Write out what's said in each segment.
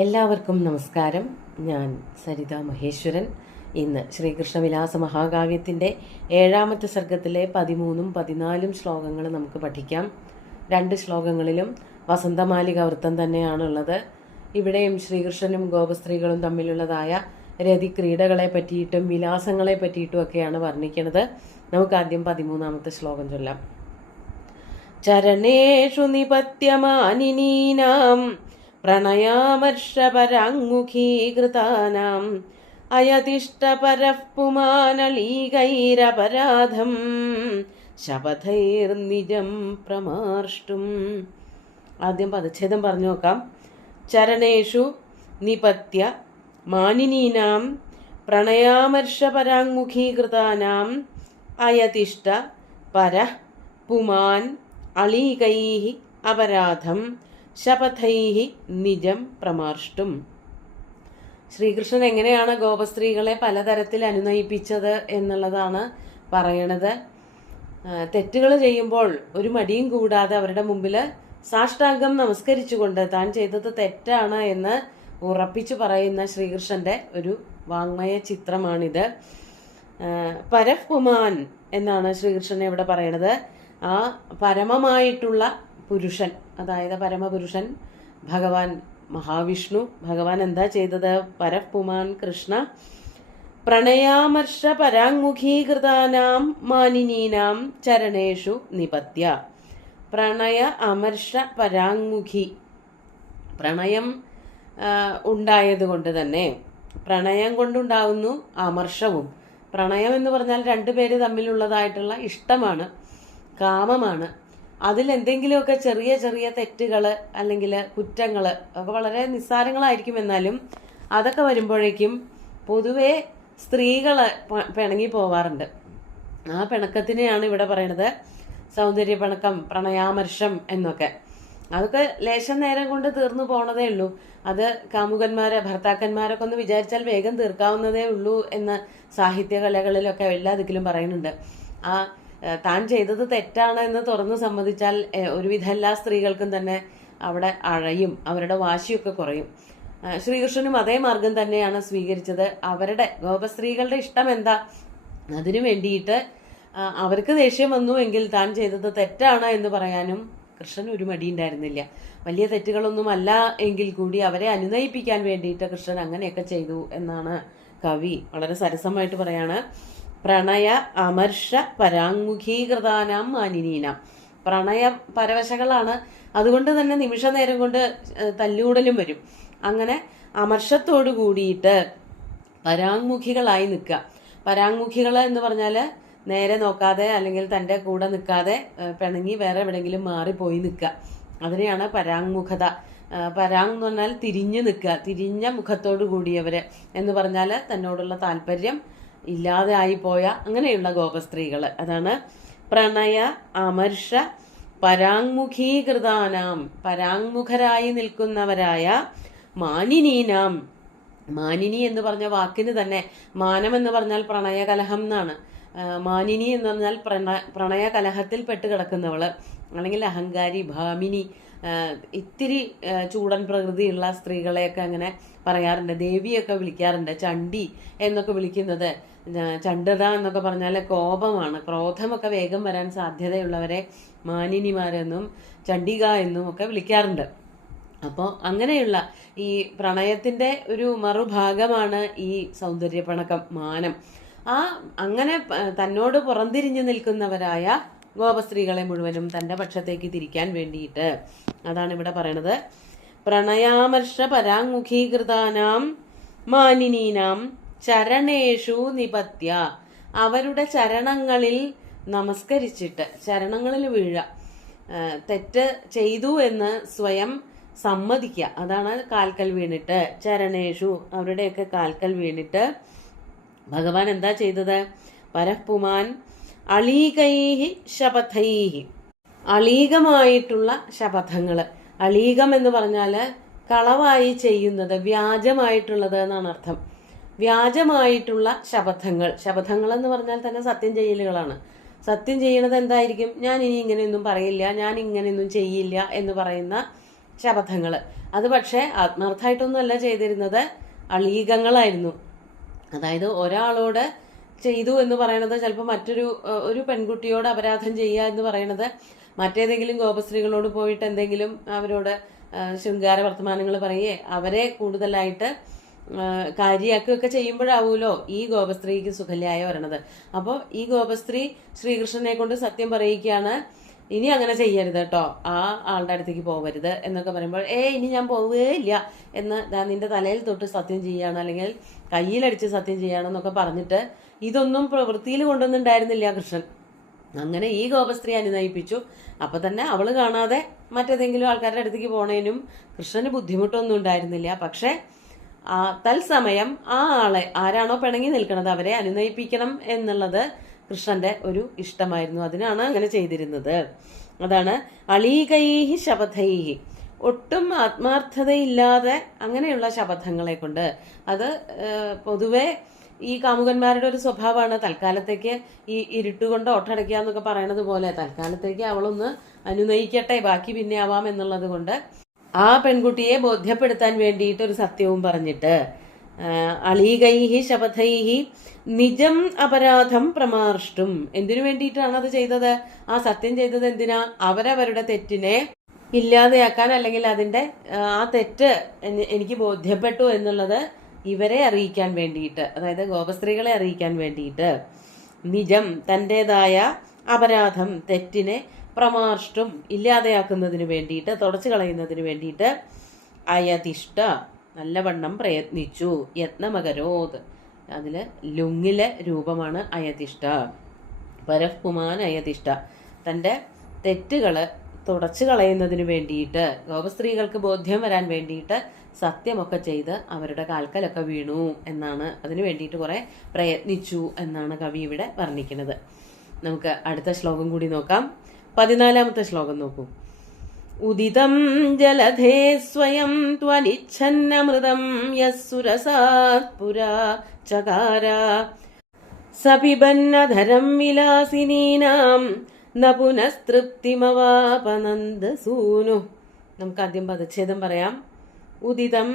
എല്ലാവർക്കും നമസ്കാരം. ഞാൻ സരിത മഹേശ്വരൻ. ഇന്ന് ശ്രീകൃഷ്ണവിലാസ മഹാകാവ്യത്തിൻ്റെ 7ാമത്തെ സർഗത്തിലെ 13ഉം 14ഉം ശ്ലോകങ്ങൾ നമുക്ക് പഠിക്കാം. 2 ശ്ലോകങ്ങളിലും വസന്തമാലിക വൃത്തം തന്നെയാണുള്ളത്. ഇവിടെയും ശ്രീകൃഷ്ണനും ഗോപസ്ത്രീകളും തമ്മിലുള്ളതായ രതിക്രീഡകളെ പറ്റിയിട്ടും വിലാസങ്ങളെ പറ്റിയിട്ടും ഒക്കെയാണ് വർണ്ണിക്കുന്നത്. നമുക്ക് ആദ്യം 13ാമത്തെ ശ്ലോകം ചൊല്ലാം. ചരണേഷു നിപത്യമാനിനീനാം പ്രണയാമർഷപരാങ്മുഖീകൃതാനാം അയതിഷ്ടപരഃ പുമാനളീകൈരപരാധം ശപഥൈർനിജം പ്രമാർഷ്ടും. ആദ്യം പദച്ഛേദം പറഞ്ഞു നോക്കാം. ചരണേഷു നിപത്യ മാനിനീനാം പ്രണയാമർഷപരാങ്മുഖീകൃതാനാം അയതിഷ്ട പരഃ പുമാൻ അളീകൈഹി അപരാധം ശപഥൈഹി നിജം പ്രമാർഷ്ടും. ശ്രീകൃഷ്ണൻ എങ്ങനെയാണ് ഗോപസ്ത്രീകളെ പലതരത്തിൽ അനുനയിപ്പിച്ചത് എന്നുള്ളതാണ് പറയണത്. തെറ്റുകൾ ചെയ്യുമ്പോൾ ഒരു മടിയും കൂടാതെ അവരുടെ മുമ്പിൽ സാഷ്ടാംഗം നമസ്കരിച്ചുകൊണ്ട് താൻ ചെയ്തത് തെറ്റാണ് എന്ന് ഉറപ്പിച്ചു പറയുന്ന ശ്രീകൃഷ്ണന്റെ ഒരു വാങ്മയ ചിത്രമാണിത്. പരഃപുമാൻ എന്നാണ് ശ്രീകൃഷ്ണനെ ഇവിടെ പറയണത്. ആ പരമമായിട്ടുള്ള പുരുഷൻ, അതായത് പരമപുരുഷൻ ഭഗവാൻ മഹാവിഷ്ണു. ഭഗവാൻ എന്താ ചെയ്തത്? പരഃപുമാൻ കൃഷ്ണ പ്രണയാമർഷ പരാങ്മുഖീകൃതാനാം മാനിനീനാം ചരണേഷു നിപത്യ. പ്രണയ അമർഷ പരാങ്മുഖി, പ്രണയം ഉണ്ടായതുകൊണ്ട് തന്നെ പ്രണയം കൊണ്ടുണ്ടാവുന്നു അമർഷവും. പ്രണയം എന്ന് പറഞ്ഞാൽ രണ്ടുപേര് തമ്മിലുള്ളതായിട്ടുള്ള ഇഷ്ടമാണ്, കാമമാണ്. അതിലെന്തെങ്കിലുമൊക്കെ ചെറിയ ചെറിയ തെറ്റുകൾ അല്ലെങ്കിൽ കുറ്റങ്ങൾ ഒക്കെ വളരെ നിസ്സാരങ്ങളായിരിക്കും. എന്നാലും അതൊക്കെ വരുമ്പോഴേക്കും പൊതുവെ സ്ത്രീകൾ പിണങ്ങി പോവാറുണ്ട്. ആ പിണക്കത്തിനെയാണ് ഇവിടെ പറയണത് സൗന്ദര്യ പിണക്കം, പ്രണയാമർഷം എന്നൊക്കെ. അതൊക്കെ ലേശം നേരം കൊണ്ട് തീർന്നു പോണതേ ഉള്ളൂ. അത് കാമുകന്മാരെ, ഭർത്താക്കന്മാരൊക്കെ ഒന്ന് വിചാരിച്ചാൽ വേഗം തീർക്കാവുന്നതേ ഉള്ളൂ എന്ന് സാഹിത്യകലകളിലൊക്കെ എല്ലാ ദിക്കിലും പറയുന്നുണ്ട്. ആ താൻ ചെയ്തത് തെറ്റാണ് എന്ന് തുറന്നു സമ്മതിച്ചാൽ ഒരുവിധ എല്ലാ സ്ത്രീകൾക്കും തന്നെ അവിടെ അഴയും, അവരുടെ വാശിയൊക്കെ കുറയും. ശ്രീകൃഷ്ണനും അതേ മാർഗം തന്നെയാണ് സ്വീകരിച്ചത്. അവരുടെ ഗോപസ്ത്രീകളുടെ ഇഷ്ടം എന്താ, അതിനു വേണ്ടിയിട്ട് അവർക്ക് ദേഷ്യം വന്നു എങ്കിൽ താൻ ചെയ്തത് തെറ്റാണ് എന്ന് പറയാനും കൃഷ്ണൻ ഒരു മടിയുണ്ടായിരുന്നില്ല. വലിയ തെറ്റുകളൊന്നുമല്ല എങ്കിൽ കൂടി അവരെ അനുനയിപ്പിക്കാൻ വേണ്ടിയിട്ട് കൃഷ്ണൻ അങ്ങനെയൊക്കെ ചെയ്തു എന്നാണ് കവി വളരെ സരസമായിട്ട് പറയാണ്. പ്രണയ അമർഷ പരാങ്മുഖീകൃതാനാം മാനിനീനാം. പ്രണയ പരവശകളാണ്, അതുകൊണ്ട് തന്നെ നിമിഷ നേരം കൊണ്ട് തല്ലുകൂടലും വരും. അങ്ങനെ അമർഷത്തോടു കൂടിയിട്ട് പരാങ്മുഖികളായി നിൽക്കുക. പരാങ്മുഖികൾ എന്ന് പറഞ്ഞാൽ നേരെ നോക്കാതെ അല്ലെങ്കിൽ തൻ്റെ കൂടെ നിൽക്കാതെ പിണങ്ങി വേറെ എവിടെയെങ്കിലും മാറിപ്പോയി നിൽക്കുക. അതിനെയാണ് പരാങ്മുഖത. പരാങ് എന്ന് പറഞ്ഞാൽ തിരിഞ്ഞു നിൽക്കുക, തിരിഞ്ഞ മുഖത്തോടു കൂടിയവര് എന്ന് പറഞ്ഞാൽ തന്നോടുള്ള താല്പര്യം ഇല്ലാതെ ആയിപ്പോയ അങ്ങനെയുള്ള ഗോപസ്ത്രീകൾ. അതാണ് പ്രണയ അമർഷ പരാങ്മുഖീകൃതാനാം, പരാങ്മുഖരായി നിൽക്കുന്നവരായ മാനിനീനാം. മാനിനി എന്ന് പറഞ്ഞ വാക്കിന് തന്നെ മാനം എന്ന് പറഞ്ഞാൽ പ്രണയകലഹം എന്നാണ്. മാനിനി എന്ന് പറഞ്ഞാൽ പ്രണയകലഹത്തിൽ പെട്ട് കിടക്കുന്നവള്, അല്ലെങ്കിൽ അഹങ്കാരി, ഭാമിനി, ഇത്തിരി ചൂടൻ പ്രകൃതിയുള്ള സ്ത്രീകളെയൊക്കെ അങ്ങനെ പറയാറുണ്ട്. ദേവിയൊക്കെ വിളിക്കാറുണ്ട്. ചണ്ഡി എന്നൊക്കെ വിളിക്കുന്നത്, ചണ്ഡത എന്നൊക്കെ പറഞ്ഞാൽ കോപമാണ്, ക്രോധമൊക്കെ വേഗം വരാൻ സാധ്യതയുള്ളവരെ മാനിനിമാരെന്നും ചണ്ഡിക എന്നും ഒക്കെ വിളിക്കാറുണ്ട്. അപ്പോൾ അങ്ങനെയുള്ള ഈ പ്രണയത്തിൻ്റെ ഒരു മറുഭാഗമാണ് ഈ സൗന്ദര്യപ്പിണക്കം, മാനം. അങ്ങനെ തന്നോട് പുറംതിരിഞ്ഞു നിൽക്കുന്നവരായ ഗോപസ്ത്രീകളെ മുഴുവനും തൻ്റെ പക്ഷത്തേക്ക് തിരിക്കാൻ വേണ്ടിയിട്ട് അതാണ് ഇവിടെ പറയണത്. പ്രണയാമർഷ പരാങ്മുഖീകൃതാനാം മാനിനീനാം ചരണേഷു നിപത്യ. അവരുടെ ചരണങ്ങളിൽ നമസ്കരിച്ചിട്ട്, ചരണങ്ങളിൽ വീഴുക, തെറ്റ് ചെയ്തു എന്ന് സ്വയം സമ്മതിക്കുക. അതാണ് കാൽക്കൽ വീണിട്ട്. ചരണേഷു, അവരുടെയൊക്കെ കാൽക്കൽ വീണിട്ട് ഭഗവാൻ എന്താ ചെയ്തത്? പരഃപുമാൻ അളീകൈഹി ശപഥൈഹി. അളീകമായിട്ടുള്ള ശപഥങ്ങൾ. അളീകം എന്ന് പറഞ്ഞാൽ കളവായി ചെയ്യുന്നത്, വ്യാജമായിട്ടുള്ളത് എന്നാണ് അർത്ഥം. വ്യാജമായിട്ടുള്ള ശപഥങ്ങൾ. ശപഥങ്ങൾ എന്ന് പറഞ്ഞാൽ തന്നെ സത്യം ചെയ്യലുകളാണ്. സത്യം ചെയ്യണത് എന്തായിരിക്കും? ഞാൻ ഇനി ഇങ്ങനെയൊന്നും പറയില്ല, ഞാൻ ഇങ്ങനെയൊന്നും ചെയ്യില്ല എന്ന് പറയുന്ന ശപഥങ്ങൾ. അത് പക്ഷേ ആത്മാർത്ഥമായിട്ടൊന്നുമല്ല ചെയ്തിരുന്നത്, അളീകങ്ങളായിരുന്നു. അതായത് ഒരാളോട് ചെയ്തു എന്ന് പറയണത് ചിലപ്പോൾ ഒരു പെൺകുട്ടിയോട് അപരാധം ചെയ്യുക എന്ന് പറയണത് മറ്റേതെങ്കിലും ഗോപസ്ത്രീകളോട് പോയിട്ട് എന്തെങ്കിലും അവരോട് ശൃംഗാര വർത്തമാനങ്ങൾ പറയേ അവരെ കൂടുതലായിട്ട് കാര്യമാക്കുകയൊക്കെ ചെയ്യുമ്പോഴാവൂലോ ഈ ഗോപസ്ത്രീക്ക് സുഖല്യായ വരണത്. അപ്പോൾ ഈ ഗോപസ്ത്രീ ശ്രീകൃഷ്ണനെ കൊണ്ട് സത്യം പറയിക്കുകയാണ്, ഇനി അങ്ങനെ ചെയ്യരുത് കേട്ടോ, ആ ആളുടെ അടുത്തേക്ക് പോകരുത് എന്നൊക്കെ പറയുമ്പോൾ ഇനി ഞാൻ പോവുകയില്ല എന്ന് നിന്റെ തലയിൽ തൊട്ട് സത്യം ചെയ്യാണ്, അല്ലെങ്കിൽ കയ്യിലടിച്ച് സത്യം ചെയ്യാണെന്നൊക്കെ പറഞ്ഞിട്ട് ഇതൊന്നും പ്രവൃത്തിയിൽ കൊണ്ടൊന്നുണ്ടായിരുന്നില്ല കൃഷ്ണൻ. അങ്ങനെ ഈ ഗോപസ്ത്രീ അനുനയിപ്പിച്ചു. അപ്പൊ തന്നെ അവള് കാണാതെ മറ്റേതെങ്കിലും ആൾക്കാരുടെ അടുത്തേക്ക് പോണേനും കൃഷ്ണന് ബുദ്ധിമുട്ടൊന്നും ഉണ്ടായിരുന്നില്ല. പക്ഷെ തത്സമയം ആ ആളെ ആരാണോ പിണങ്ങി നിൽക്കുന്നത് അവരെ അനുനയിപ്പിക്കണം എന്നുള്ളത് കൃഷ്ണന്റെ ഒരു ഇഷ്ടമായിരുന്നു. അതിനാണ് അങ്ങനെ ചെയ്തിരുന്നത്. അതാണ് അളീകൈഹി ശപഥൈഹി, ഒട്ടും ആത്മാർത്ഥതയില്ലാതെ അങ്ങനെയുള്ള ശപഥങ്ങളെ കൊണ്ട്. അത് പൊതുവെ ഈ കാമുകന്മാരുടെ ഒരു സ്വഭാവമാണ്. തൽക്കാലത്തേക്ക് ഈ ഇരുട്ടുകൊണ്ട് ഒട്ടടയ്ക്കുക എന്നൊക്കെ പറയണത് പോലെ തൽക്കാലത്തേക്ക് അവളൊന്ന് അനുനയിക്കട്ടെ, ബാക്കി പിന്നെ ആവാം എന്നുള്ളത് കൊണ്ട് ആ പെൺകുട്ടിയെ ബോധ്യപ്പെടുത്താൻ വേണ്ടിയിട്ട് ഒരു സത്യവും പറഞ്ഞിട്ട് അളീകൈഹി ശപഥൈഹി നിജം അപരാധം പ്രമാർഷ്ടും. എന്തിനു വേണ്ടിയിട്ടാണ് അത് ചെയ്തത്? ആ സത്യം ചെയ്തത് എന്തിനാ? അവരവരുടെ തെറ്റിനെ ഇല്ലാതെയാക്കാൻ, അല്ലെങ്കിൽ അതിന്റെ ആ തെറ്റ് എനിക്ക് ബോധ്യപ്പെട്ടു എന്നുള്ളത് ഇവരെ അറിയിക്കാൻ വേണ്ടിയിട്ട്, അതായത് ഗോപസ്ത്രീകളെ അറിയിക്കാൻ വേണ്ടിയിട്ട്. നിജം തൻ്റെതായ അപരാധം തെറ്റിനെ പ്രമാർഷ്ടും ഇല്ലാതെയാക്കുന്നതിന് വേണ്ടിയിട്ട്, തുടച്ചു കളയുന്നതിന് വേണ്ടിയിട്ട് അയതിഷ്ഠ നല്ലവണ്ണം പ്രയത്നിച്ചു. യത്നമകരോത്, അതില് ലുങ്ങിലെ രൂപമാണ് അയതിഷ്ഠ. പരഃപുമാൻ അയതിഷ്ഠ, തൻ്റെ തെറ്റുകള് തുടച്ചു കളയുന്നതിന് വേണ്ടിയിട്ട്, ഗോപസ്ത്രീകൾക്ക് ബോധ്യം വരാൻ വേണ്ടിയിട്ട് സത്യമൊക്കെ ചെയ്ത് അവരുടെ കാൽക്കലൊക്കെ വീണു എന്നാണ്. അതിനു വേണ്ടിയിട്ട് കുറെ പ്രയത്നിച്ചു എന്നാണ് കവി ഇവിടെ വർണ്ണിക്കുന്നത്. നമുക്ക് അടുത്ത ശ്ലോകം കൂടി നോക്കാം. 14-ാമത്തെ ശ്ലോകം നോക്കൂ. ഉദിതം ജലധേ സ്വയം ത്വനിച്ഛന്നമൃതം യസ്സുരസാത് പുരാ ചകാര സപിബന്നധരം വിലാസിനീനാം ന പുനസ്തൃപ്തിമവാപനന്ദസൂനു. നമുക്ക് ആദ്യം പദച്ഛേദം പറയാം. ഉദിതം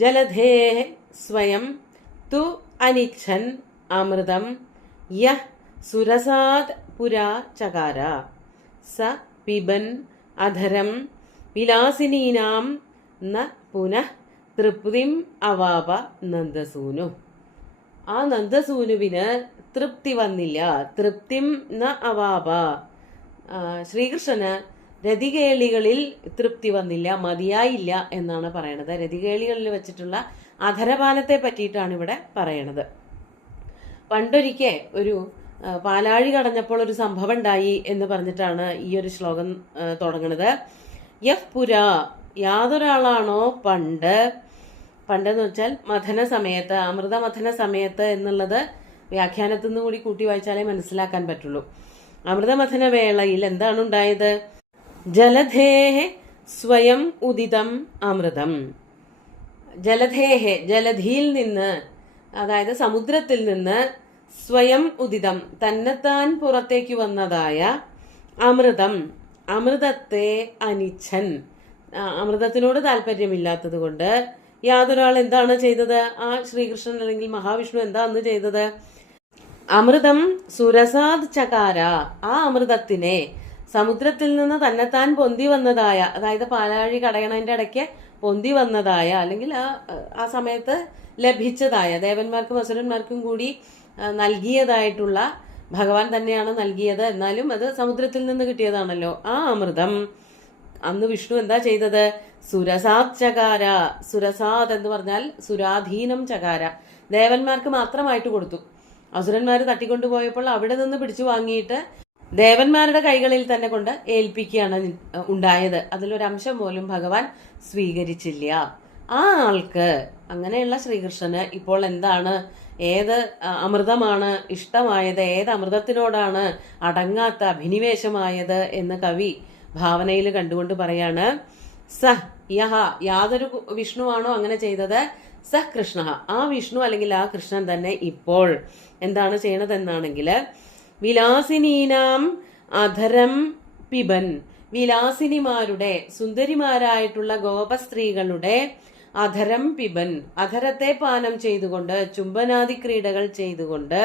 ജലധേ സ്വയം തു അനിച്ഛൻ അമൃതം യഹ് സുരസാത് പുരാ ചകാര സ പിബൻ അധരം വിലാസിനീനാം ന പുനഃ തൃപ്തിം അവാപ നന്ദസൂനു. ആ നന്ദസൂനുവിന് തൃപ്തി വന്നില്ല. തൃപ്തിം ന അവാപ, ശ്രീകൃഷ്ണന് രതികേളികളിൽ തൃപ്തി വന്നില്ല, മതിയായില്ല എന്നാണ് പറയണത്. രതികേളികളിൽ വെച്ചിട്ടുള്ള അധരപാനത്തെ പറ്റിയിട്ടാണ് ഇവിടെ പറയണത്. പണ്ടൊരിക്കെ ഒരു പാലാഴി കടഞ്ഞപ്പോൾ ഒരു സംഭവം ഉണ്ടായി എന്ന് പറഞ്ഞിട്ടാണ് ഈ ഒരു ശ്ലോകം തുടങ്ങുന്നത്. യഹ് പുര, യാതൊരാളാണോ പണ്ടെന്ന് വെച്ചാൽ മഥന സമയത്ത്, അമൃതമഥന സമയത്ത് എന്നുള്ളത് വ്യാഖ്യാനത്തിൽ നിന്ന് കൂടി കൂട്ടി വായിച്ചാലേ മനസ്സിലാക്കാൻ പറ്റുള്ളൂ. അമൃതമഥന വേളയിൽ എന്താണ് ഉണ്ടായത്? ജലധേഹെ സ്വയം ഉദിതം അമൃതം. ജലധേഹെ, ജലധിയിൽ നിന്ന്, അതായത് സമുദ്രത്തിൽ നിന്ന്, സ്വയം ഉദിതം തന്നെത്താൻ പുറത്തേക്ക് വന്നതായ അമൃതം, അമൃതത്തെ അനിച്ഛൻ, അമൃതത്തിനോട് താല്പര്യമില്ലാത്തത് കൊണ്ട് യാതൊരാൾ എന്താണ് ചെയ്തത്? ആ ശ്രീകൃഷ്ണൻ അല്ലെങ്കിൽ മഹാവിഷ്ണു എന്താ അന്ന് ചെയ്തത്? അമൃതം സുരസാദ് ചകാര, ആ അമൃതത്തിനെ സമുദ്രത്തിൽ നിന്ന് തന്നെത്താൻ പൊന്തി വന്നതായ, അതായത് പാലാഴി കടയണതിന്റെ ഇടയ്ക്ക് പൊന്തി വന്നതായ, അല്ലെങ്കിൽ ആ സമയത്ത് ലഭിച്ചതായ, ദേവന്മാർക്കും അസുരന്മാർക്കും കൂടി നൽകിയതായിട്ടുള്ള, ഭഗവാൻ തന്നെയാണ് നൽകിയത്, എന്നാലും അത് സമുദ്രത്തിൽ നിന്ന് കിട്ടിയതാണല്ലോ. ആ അമൃതം അന്ന് വിഷ്ണു എന്താ ചെയ്തത്? സുരസാത് ചകാര. സുരസാത് എന്ന് പറഞ്ഞാൽ സുരാധീനം ചകാര, ദേവന്മാർക്ക് മാത്രമായിട്ട് കൊടുത്തു. അസുരന്മാര് തട്ടിക്കൊണ്ടുപോയപ്പോൾ അവിടെ നിന്ന് പിടിച്ചു വാങ്ങിയിട്ട് ദേവന്മാരുടെ കൈകളിൽ തന്നെ കൊണ്ട് ഏൽപ്പിക്കുകയാണ് ഉണ്ടായത്. അതിലൊരംശം പോലും ഭഗവാൻ സ്വീകരിച്ചില്ല. ആ ആൾക്ക്, അങ്ങനെയുള്ള ശ്രീകൃഷ്ണന് ഇപ്പോൾ എന്താണ്, ഏത് അമൃതമാണ് ഇഷ്ടമായത്, ഏത് അമൃതത്തിനോടാണ് അടങ്ങാത്ത അഭിനിവേശമായത് എന്ന് കവി ഭാവനയിൽ കണ്ടുകൊണ്ട് പറയാണ്. സഹ് യഹ, യാതൊരു വിഷ്ണുവാണോ അങ്ങനെ ചെയ്തത്, സഹ് കൃഷ്ണ, ആ വിഷ്ണു അല്ലെങ്കിൽ ആ കൃഷ്ണൻ തന്നെ ഇപ്പോൾ എന്താണ് ചെയ്യണതെന്നാണെങ്കിൽ വിലാസിനീനാം അധരം പിബൻ, വിലാസിനിമാരുടെ സുന്ദരിമാരായിട്ടുള്ള ഗോപസ്ത്രീകളുടെ അധരം പിബൻ, അധരത്തെ പാനം ചെയ്തുകൊണ്ട്, ചുംബനാദി ക്രീഡകൾ ചെയ്തുകൊണ്ട്,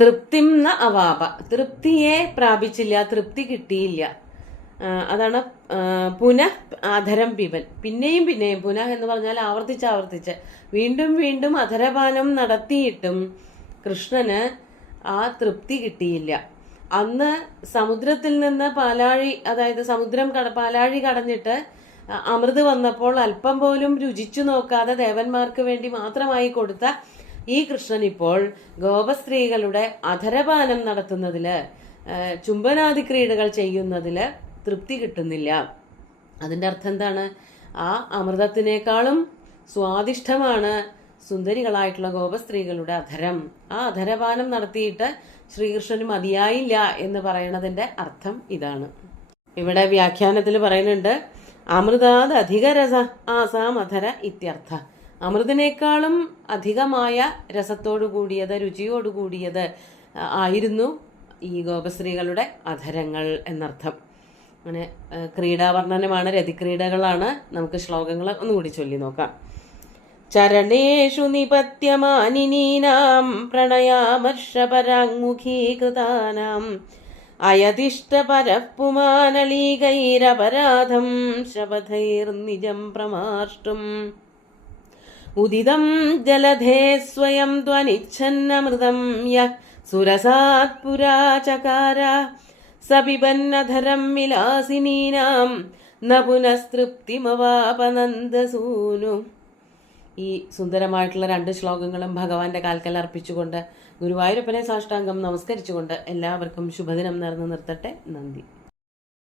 തൃപ്തിം ന അവാപ, തൃപ്തിയെ പ്രാപിച്ചില്ല, തൃപ്തി കിട്ടിയില്ല. അതാണ് പുനഃ അധരം പിബൻ, പിന്നെയും പിന്നെയും, പുനഃ എന്ന് പറഞ്ഞാൽ ആവർത്തിച്ച് വീണ്ടും വീണ്ടും അധരപാനം നടത്തിയിട്ടും കൃഷ്ണന് ആ തൃപ്തി കിട്ടിയില്ല. അന്ന് സമുദ്രത്തിൽ നിന്ന് പാലാഴി, അതായത് പാലാഴി കടഞ്ഞിട്ട് അമൃത് വന്നപ്പോൾ അല്പം പോലും രുചിച്ചു നോക്കാതെ ദേവന്മാർക്ക് വേണ്ടി മാത്രമായി കൊടുത്ത ഈ കൃഷ്ണൻ ഇപ്പോൾ ഗോപസ്ത്രീകളുടെ അധരപാനം നടത്തുന്നതില്, ചുംബനാദി ക്രീഡകൾ ചെയ്യുന്നതില് തൃപ്തി കിട്ടുന്നില്ല. അതിന്റെ അർത്ഥം എന്താണ്? ആ അമൃതത്തിനേക്കാളും സ്വാദിഷ്ടമാണ് സുന്ദരികളായിട്ടുള്ള ഗോപസ്ത്രീകളുടെ അധരം. ആ അധരപാനം നടത്തിയിട്ട് ശ്രീകൃഷ്ണന് മതിയായില്ല എന്ന് പറയുന്നതിന്റെ അർത്ഥം ഇതാണ്. ഇവിടെ വ്യാഖ്യാനത്തിൽ പറയുന്നുണ്ട്, അമൃതാത് അധിക രസ ആസാം അധര ഇത്യർത്ഥ. അമൃതിനേക്കാളും അധികമായ രസത്തോടു കൂടിയത്, രുചിയോടു കൂടിയത് ആയിരുന്നു ഈ ഗോപസ്ത്രീകളുടെ അധരങ്ങൾ എന്നർത്ഥം. അങ്ങനെ ക്രീഡാവർണ്ണനമാണ്, രതിക്രീഡകളാണ്. നമുക്ക് ശ്ലോകങ്ങൾ ഒന്നുകൂടി ചൊല്ലി നോക്കാം. ചരണേഷു നിപത്യമാനിനീനാം പ്രണയാമർഷപരാങ്മുഖീകൃതാനാം അയതിഷ്ടപരഃപുമാനളീകൈരപരാധം ശബധൈർനിജം പ്രമാർഷ്ടും ഉദിതം ജലധേ സ്വയം ധ്വനിച്ഛന്നമൃതം യഃ സുരസാത് പുരാ ചകാര സപിബന്നധരം വിലാസിനീനാം ന പുനസ്തൃപ്തിമവാപനന്ദസൂനു. ഈ സുന്ദരമായിട്ടുള്ള 2 ശ്ലോകങ്ങളും ഭഗവാന്റെ കാൽക്കൽ അർപ്പിച്ചുകൊണ്ട്, ഗുരുവായൂരപ്പനെ സാഷ്ടാംഗം നമസ്കരിച്ചുകൊണ്ട് എല്ലാവർക്കും ശുഭദിനം നേർന്നു നിർത്തട്ടെ. നന്ദി.